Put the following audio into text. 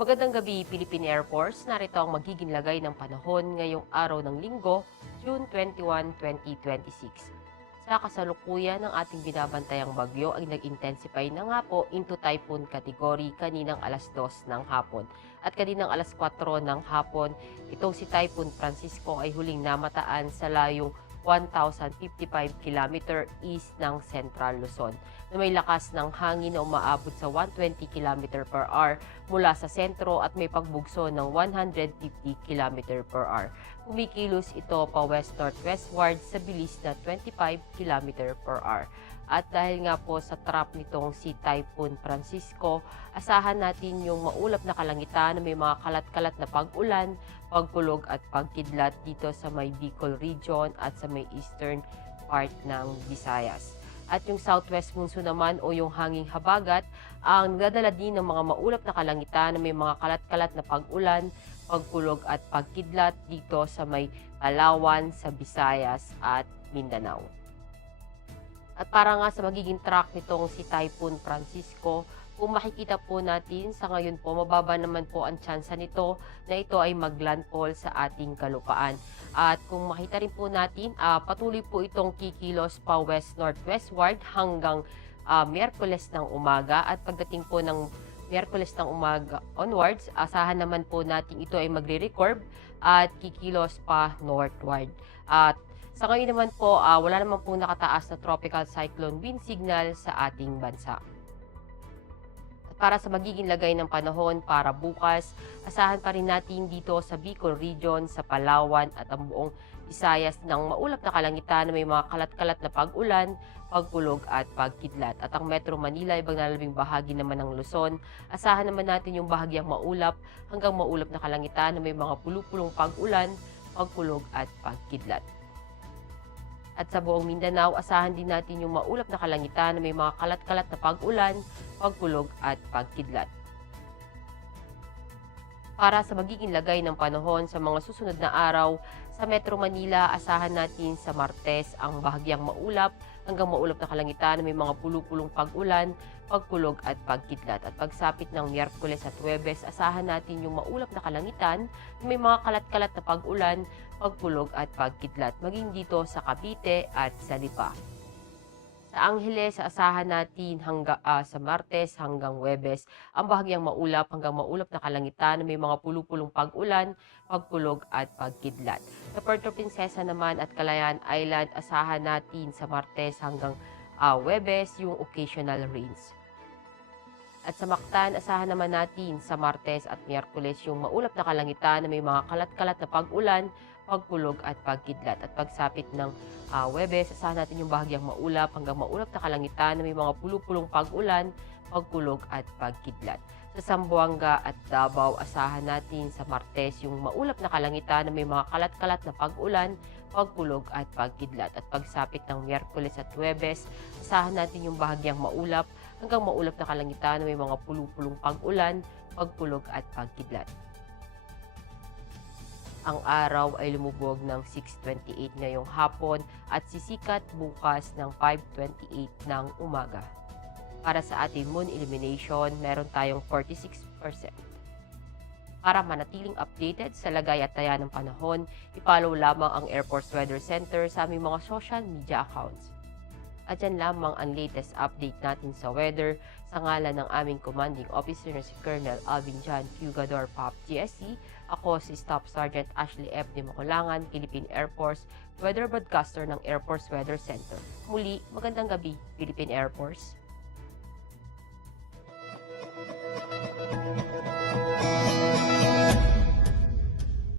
Magandang gabi, Philippine Air Force. Narito ang magiging lagay ng panahon ngayong araw ng Linggo, June 21, 2026. Sa kasalukuyan ng ating binabantayang bagyo ay nag-intensify na nga po into typhoon category kaninang alas 2 ng hapon. At kaninang alas 4 ng hapon, itong si Typhoon Francisco ay huling namataan sa layong 1,055 km east ng Central Luzon na may lakas ng hangin na umaabot sa 120 km per hour mula sa sentro at may pagbugso ng 150 km per hour. Kumikilos ito pa west-northwestward sa bilis na 25 km per hour. At dahil nga po sa trap nitong si Typhoon Francisco, asahan natin yung maulap na kalangitan na may mga kalat-kalat na pag-ulan, pagkulog at pagkidlat dito sa may Bicol region at sa may eastern part ng Visayas. At yung southwest monsoon naman o yung hanging habagat ang nagdadala din ng mga maulap na kalangitan na may mga kalat-kalat na pag-ulan, pagkulog at pagkidlat dito sa may Palawan, sa Visayas at Mindanao. At para nga sa magiging track nitong si Typhoon Francisco, kung makikita po natin sa ngayon po, mababa naman po ang tsansa nito na ito ay maglandfall sa ating kalupaan. At kung makita rin po natin, patuloy po itong kikilos pa west-northwestward hanggang Miyerkules ng umaga. At pagdating po ng Miyerkules ng umaga onwards, asahan naman po natin ito ay magre-recurve at kikilos pa northward. At sa ngayon naman po, wala naman pong nakataas na tropical cyclone wind signal sa ating bansa. At para sa magiging lagay ng panahon para bukas, asahan pa rin natin dito sa Bicol region, sa Palawan at ang buong Visayas ng maulap na kalangitan na may mga kalat-kalat na pag-ulan, pagkulog at pagkidlat. At ang Metro Manila, ibang nalalabing bahagi naman ng Luzon, asahan naman natin yung bahagyang maulap hanggang maulap na kalangitan na may mga pulupulong pag-ulan, pagkulog at pagkidlat. At sa buong Mindanao, asahan din natin yung maulap na kalangitan na may mga kalat-kalat na pag-ulan, pagkulog at pagkidlat. Para sa magiging lagay ng panahon sa mga susunod na araw, sa Metro Manila, asahan natin sa Martes ang bahagyang maulap hanggang maulap na kalangitan na may mga pulupulong pag-ulan, pagkulog at pagkidlat. At pagsapit ng Miyerkules at Huwebes, asahan natin yung maulap na kalangitan na may mga kalat-kalat na pag-ulan, pagkulog at pagkidlat, maging dito sa Cavite at sa Lipa. Sa Angeles, asahan natin sa Martes hanggang Huwebes ang bahagyang maulap hanggang maulap na kalangitan na may mga pulupulong pag-ulan, pagkulog at pagkidlat. Sa Puerto Princesa naman at Calayan Island, asahan natin sa Martes hanggang Huwebes yung occasional rains. At sa Mactan, asahan naman natin sa Martes at Miyerkules yung maulap na kalangitan na may mga kalat-kalat na pag-ulan, pagkulog at pagkidlat. At pagsapit ng Huwebes, asahan natin yung bahagyang maulap hanggang maulap na kalangitan na may mga pulupulong pag-ulan, pagkulog at pagkidlat. Sa Zamboanga at Davao, asahan natin sa Martes yung maulap na kalangitan na may mga kalat-kalat na pag-ulan, pagkulog at pagkidlat. At pagsapit ng Miyerkules at Huwebes, asahan natin yung bahagyang maulap hanggang maulap na kalangitan na may mga pulupulong pag-ulan, pagkulog at pagkidlat. Ang araw ay lumubog ng 6:28 ngayong hapon at sisikat bukas ng 5:28 ng umaga. Para sa ating moon illumination, meron tayong 46%. Para manatiling updated sa lagay at taya ng panahon, i-follow lamang ang Air Force Weather Center sa aming mga social media accounts. At yan lamang ang latest update natin sa weather sa ngalan ng aming commanding officer na si Colonel Alvin John Fugador Pop GSC. Ako si Staff Sergeant Ashley F. de Macolangan, Philippine Air Force, Weather Broadcaster ng Air Force Weather Center. Muli, magandang gabi, Philippine Air Force.